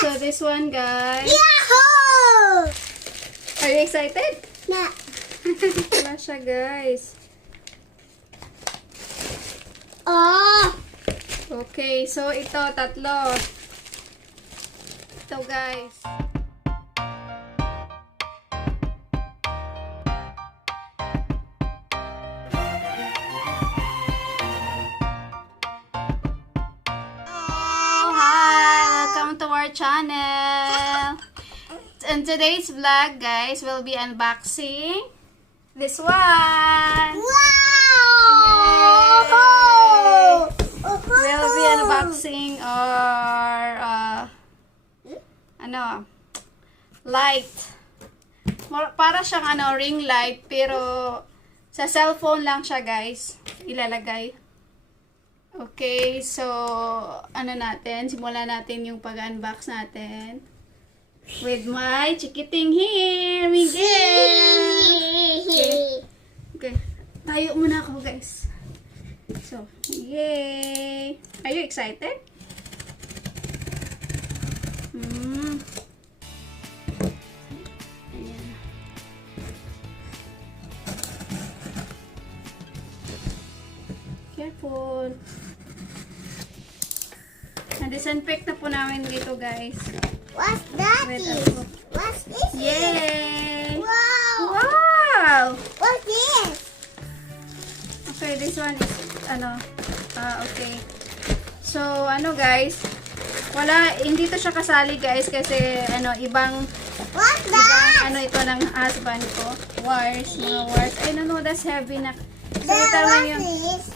So this one, guys. Yahoo! Are you excited? Yeah. Wala siya, guys. Oh. Okay, so ito, tatlo. Ito, guys. Our channel. In today's vlog, guys, we'll be unboxing this one. Wow! We'll be unboxing our light. Para siyang ring light, pero sa cellphone lang siya, guys, ilalagay. Okay, so, simulan natin yung pag-unbox natin. With my chikiting here, Miguel! Okay, tayo muna ako, guys. So, yay! Are you excited? Ayan. Careful! Na-disinfect na po namin dito, guys. What's that? What's this? Yay! Wow! Wow! What's this? Okay, this one is, okay. So, guys, hindi to siya kasali, guys, kasi, ibang, What's that? ito ng husband ko. Wires, mga wires. I don't know, that's heavy na. So, ito lang What's yung, this?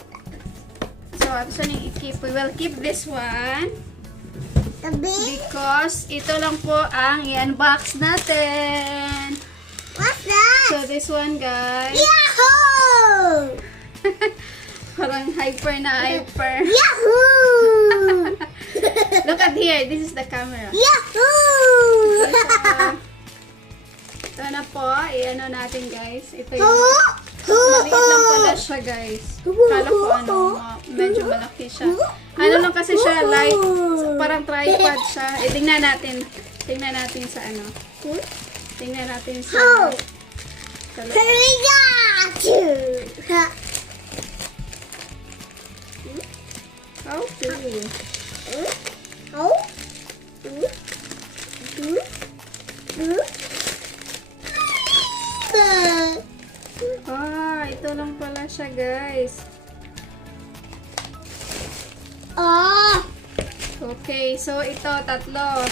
so, gusto niyong i-keep. We will keep this one. The big? Because, ito lang po ang i-unbox natin. What's that? So, this one, guys. Yahoo! Parang hyper na hyper. Yahoo! Look at here. This is the camera. Yahoo! Ito na po. Natin, guys. Ito yung maliit lang pala siya, guys. Kala ko medyo malaki siya. Lang kasi siya, light. Parang tripod siya. Tingnan natin. Tingnan natin sa Tingnan natin sa ito lang pala siya, guys. Okay, so ito, tatlo.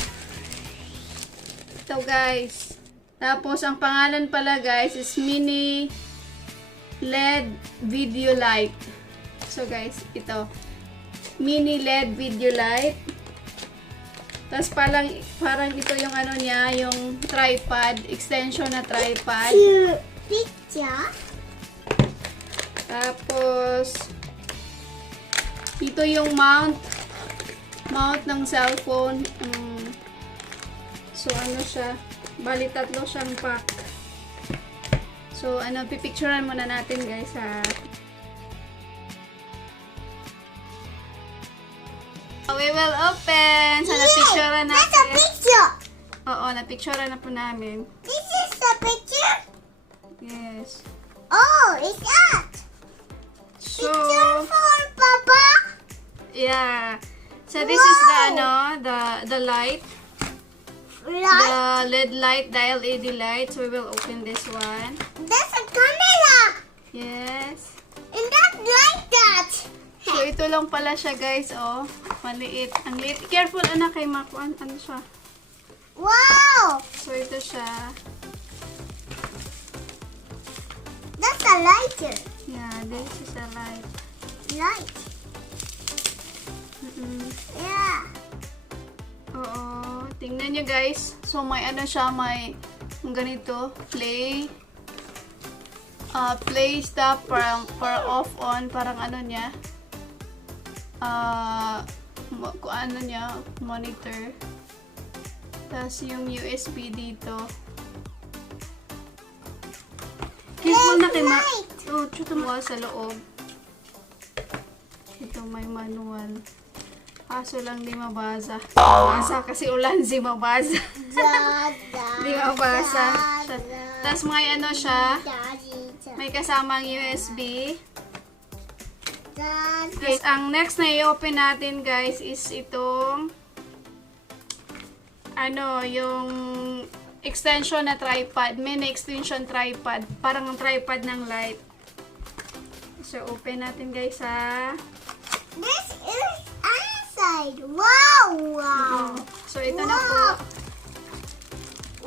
Ito, guys. Tapos, ang pangalan pala, guys, is Mini LED Video Light. So, guys, ito. Mini LED Video Light. Tapos, parang ito yung niya, yung tripod, extension na tripod. Picture? Tapos, ito yung mount ng cellphone. So, siya? Bali, tatlo siyang pack. So, pipicturean muna natin, guys, ha. We will open. So, napicturean natin. That's a picture! Oo, napicturean na po namin. This is the picture? Yes. Oh, it's that! So, Picture for Papa? yeah. So, this is the light. Right? The LED light, the LED light. So, we will open this one. That's a camera! Yes. And that like that! So, ito lang pala siya, guys. Oh, maliit. Ang liit. Careful, anak, kay Mako. Ano siya? Wow! So, ito siya. That's a lighter. Yeah, this is a light. Light. Yeah. Oo. Tingnan nyo, guys. So, may siya, may ganito. Play. Play stop, parang off on, parang niya. Monitor. Tapos yung USB dito. Careful na kay chuto mo sa loob. Ito may manual. Kaso lang di mabasa. Mabasa kasi ULANZI mabasa. Di mabasa. Tapos may ano siya. May kasamang USB. Okay, ang next na i-open natin guys is itong ano, yung extension na tripod. Mini extension tripod. Parang ang tripod ng light. So, open natin guys ha. This is inside. Wow! Wow! So, ito na po.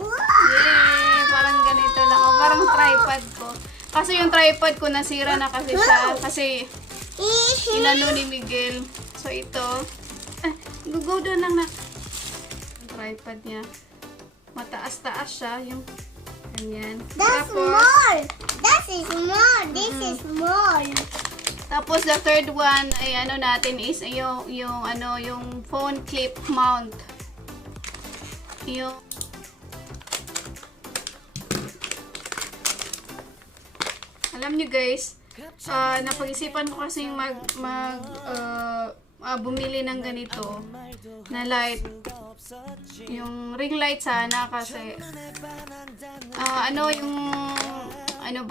Wow! Yay! Parang ganito lang. O, parang tripod ko. Kasi yung tripod ko nasira na kasi siya. Kasi inano ni Miguel. So, ito. Go doon lang na. Ang tripod niya. Mataas-taas siya. Yung ganyan. That's small. That is small. This is small. Tapos, the third one ay ano natin is yung phone clip mount. Yung alam nyo guys, napag-isipan ko kasi bumili ng ganito na light. Yung ring light sana kasi yung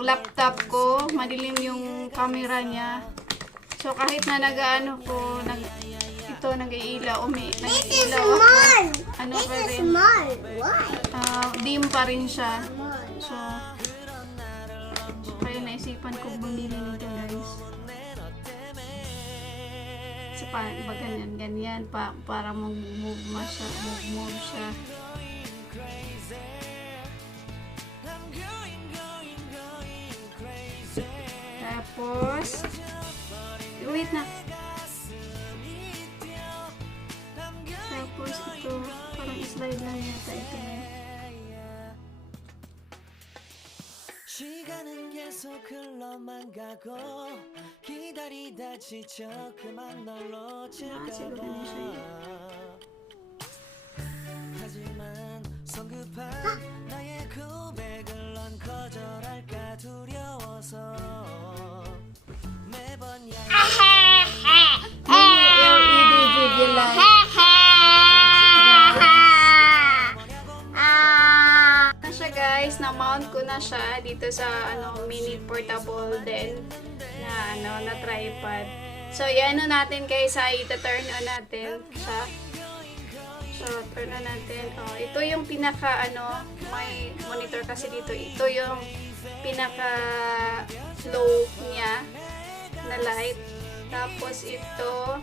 laptop ko, madilim yung camera niya. So kahit na nag-iilaw This is small. This is small. Why? Dim pa rin siya. So kaya naisipan ko bumili nito guys. So ganyan para mag-move siya. Tapos wait na. Tapos ito parang slide lang yata ito. 시간은 계속 흘러만 가고 기다리다 지쳐 그만 널 놓칠까봐 하지만 성급한 나의 고백을 넌 거절할까 두려워서 매번 LED video light. Guys, na-mount ko na siya dito sa mini portable din na tripod. So, i-ano natin guys, ita-turn on natin siya. So, turn on natin. Oh, ito yung pinaka may monitor kasi dito. Ito yung pinaka low niya na light. Tapos ito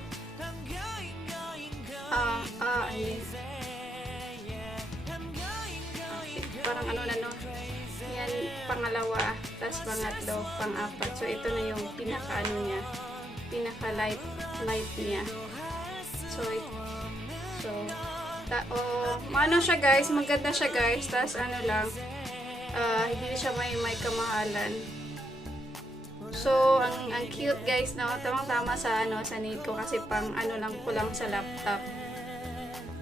parang yan pangalawa, tapos pangatlo, pang-apat. So ito na yung pinaka niya, pinaka light niya. Ano siya guys, maganda siya guys, tapos hindi siya may kamahalan. So ang cute guys, tamang-tama sa need ko kasi pang lang ko lang sa laptop.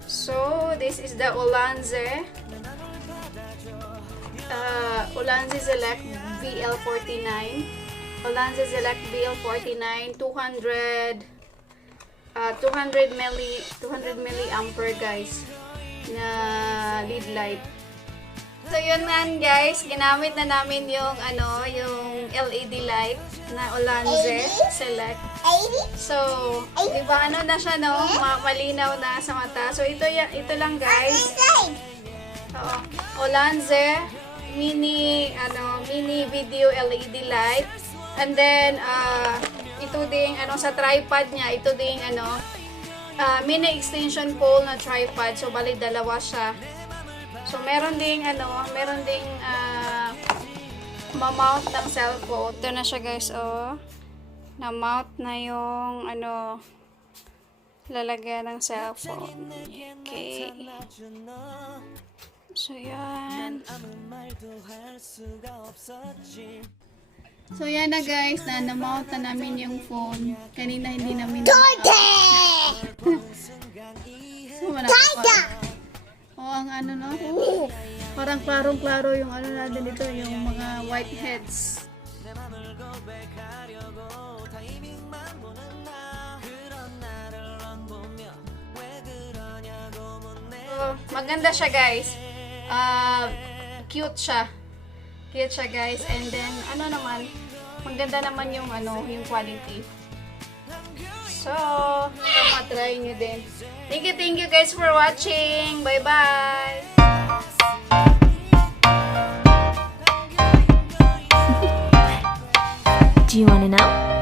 So this is the ULANZI Select VL49. ULANZI Select VL49 200 milliampere guys na lead light. So yun man guys, ginamit na namin yung LED light na ULANZI Select. So, di ba na siya malinaw na sa mata. So ito lang guys. ULANZI mini video LED light, and then ito ding sa tripod niya, ito ding mini extension pole na tripod. So bali dalawa siya. So meron ding ma-mount ng cellphone. Ito na siya guys, na-mount na yung lalagyan ng cellphone. Okay. So, yan. So, yan na guys. Na-mount na namin yung phone. Kanina hindi namin So, ang parang klarong-klaro yung natin dito, yung mga white heads. maganda siya guys. Cute siya. Cute siya guys. And then, ano naman, maganda naman yung yung quality. So, matry nyo din. Thank you guys for watching. Bye-bye! Do you want to know?